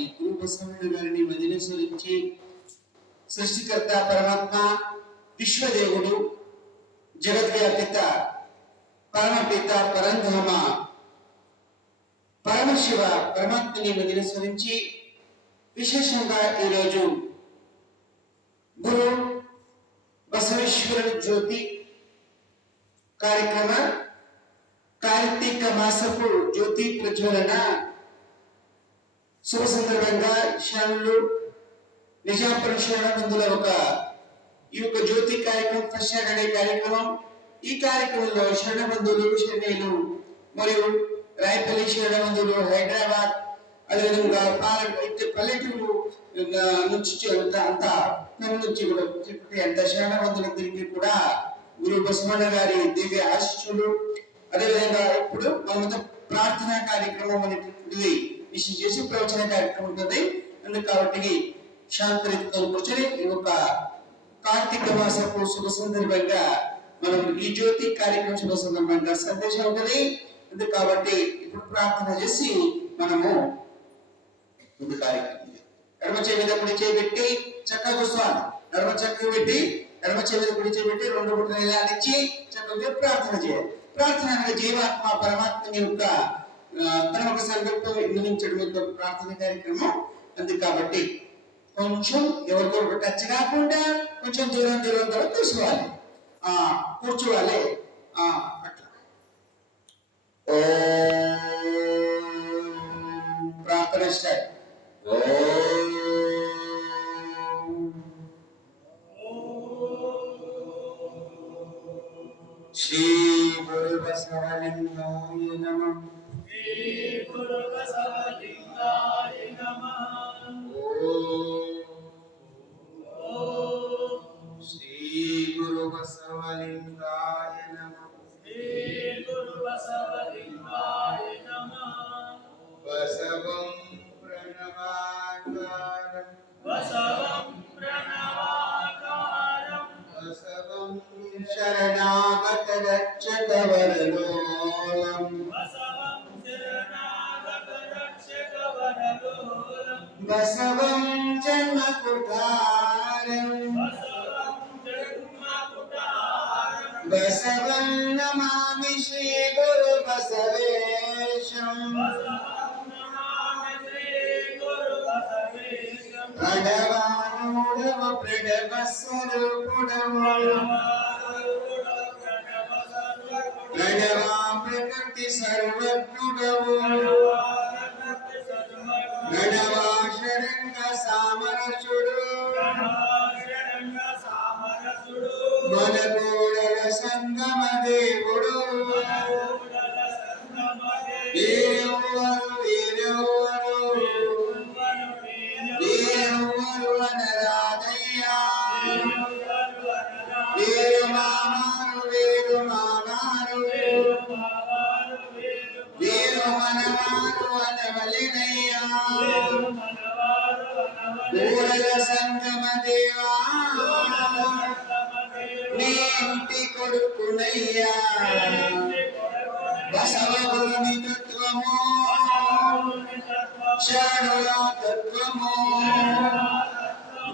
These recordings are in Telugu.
ఈ గురు బసవన్న గారిని మదిలేశ్వరించి సృష్టికర్త పరమాత్మ విశ్వదేవుడు జగద్వ్యాపిత పరమపిత పరంధామ పరమశివ పరమాత్మని మదిలేశ్వరించి విశేషంగా ఈరోజు గురు బసవేశ్వరుని జ్యోతి కార్యక్రమ కార్తీక మాసపు జ్యోతి ప్రజ్వలన శుభ సందర్భంగా శ్యాములు నిజాపురం శరణబంధుల ఈ యొక్క జ్యోతి కార్యక్రమం ఫస్ట్ సాటర్డే కార్యక్రమం. ఈ కార్యక్రమంలో శరణబంధువులు శరణ్యులు మరియు రాయపల్లి శరణబంధువులు హైదరాబాద్ అదేవిధంగా పల్లెటూరు నుంచి అంతా నుంచి కూడా అంత శరణబంధులందరికీ కూడా గురు బసవన్న గారి దివ్య ఆశీస్సులు. అదేవిధంగా ఇప్పుడు మనతో ప్రార్థనా కార్యక్రమం అనేటువంటిది విషయం చేసి ప్రవచన కార్యక్రమం ఉంటుంది. అందుకు కాబట్టి శాంతితో కూర్చొని ఈ యొక్క కార్తీక మాసపు శుభ సందర్భంగా మనం ఈ జ్యోతి కార్యక్రమం శుభ సందర్భంగా సందేశం ఉంటుంది. అందుకు కాబట్టి ఇప్పుడు ప్రార్థన చేసి మనము ముందు కార్యక్రమం ఎడమ చేయి మీద కుడి చేయి పెట్టి చక్కగా కూర్చోవాలి. ఎడమ చక్కగా పెట్టి ఎడమ చేయి మీద కుడి చేయి పెట్టి రెండు గుడ్లు ఇలానిచ్చి చక్కగా ప్రార్థన చేయాలి. ప్రార్థన అనగా జీవాత్మ పరమాత్మని యొక్క తన ఒక సంకల్పం నిర్మించడం ప్రార్థన కార్యక్రమం. అందుకు కాబట్టి కొంచెం ఎవరికొరకు టచ్ కాకుండా కొంచెం దూరం దూరం తీసుకోవాలి, కూర్చోవాలి. అట్లా ప్రార్థన స్టార్ట్. శ్రీ గురు బసవలింగాయ నమః. శ్రీ గురు బసవలింగాయ నమః. శ్రీ గురు బసవలింగాయ నమః. శ్రీ గురు బసవలింగాయ నమః. బసవం ప్రణవాకారం బసవం ప్రణవాకారం బసవం శరణాగత రక్షక వరలోలం బసవం శరణాగత రక్షక వరలోలం బసవం జన్మకుటారం బసవం జన్మకుటారం బసవం నమామి శ్రీ గురు బసవేశం బసవం నమామి శ్రీ గురు బసవేశం. ప్రణవానుడవ ప్రణవ స్వరూపుడవ ప్రణవా ప్రకృతి సర్వజ్ఞుడవు ప్రణవా శరంగ సామరసుడు మన కూడల సంగమ దేవుడు. వీరెవ్వరు అనరాదయ్యా. వీరు మామారు వీరు మనవారు అనవలెనయ్యా. కూడల సంగమ దేవా నీ ఇంటి కొడుకునయ్యా. బసవ గురుని తత్వము శరణుల తత్వము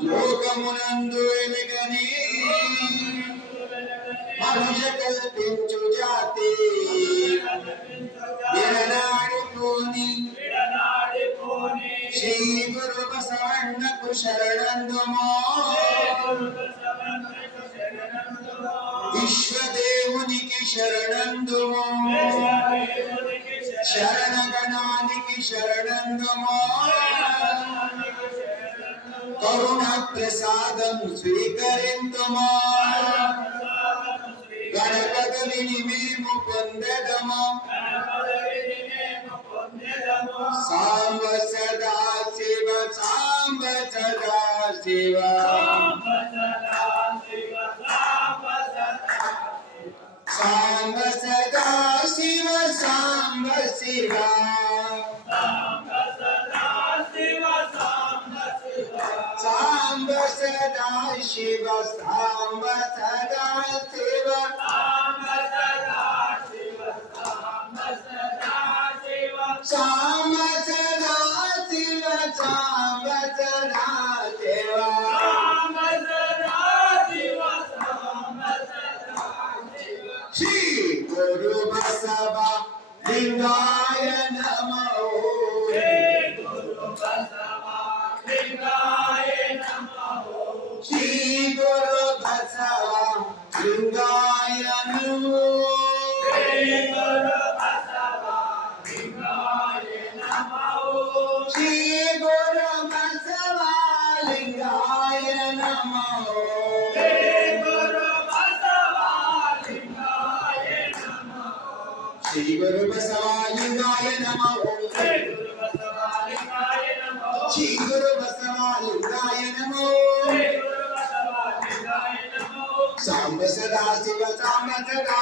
లోకమునందు ఎలుగని మనుష కల్పించు జాతి విడనాడిపోని శ్రీ గురు బసవన్నకు శరణందుమో. విశ్వదేవునికి శరణందుమో. శరణగణానికి శరణందుమో. కరుణ ప్రసాదం స్వీకరింతుమో. గణపతిని మేము పొందదము. సాంబ సదా శివ సాంబ సదా శివ సాంబ సదా శివ సాంబ శివ సాంబ సదా శివ సాంబ సదా శివ సాంబ సదా శివ साम सदा शिव श्री गुरु बसवा लिंगाय नमो श्री गुरु बसवा लिंगाय नमो श्री गुरु बसवा लिंगाय नमो श्री गुरु बसवा लिंगाय नमो श्री गुरु बसवा लिंगाय नमो साम सदा शिव साम सदा